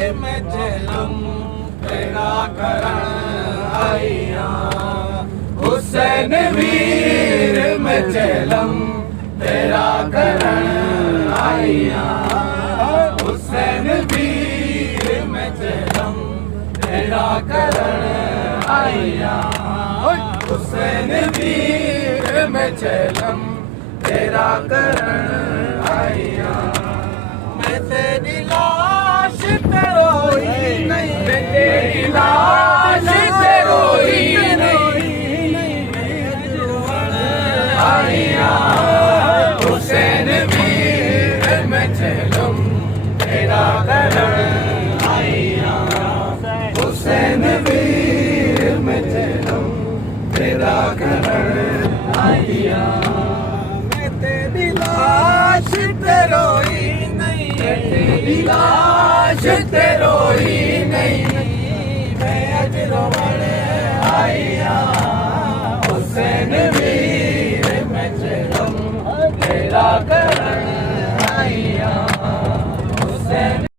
में जुल्म तेरा करन आईया। हुसैन वीर में जुल्म तेरा करन आईया। हुसैन वीर में जुल्म तेरा करन आईया। हुसैन वीर में जुल्म तेरा करन आईया। मैं तेरी लाश पे रोई नहीं, मैं तेरी लाश पे रोई नहीं आईया। हुसैन वीर में जुल्म तेरा करन आईया। हुसैन वीर में जुल्म तेरा करन आईया। मैं तेरी लाश पे रोई नहीं, तेरी लाश पे रोई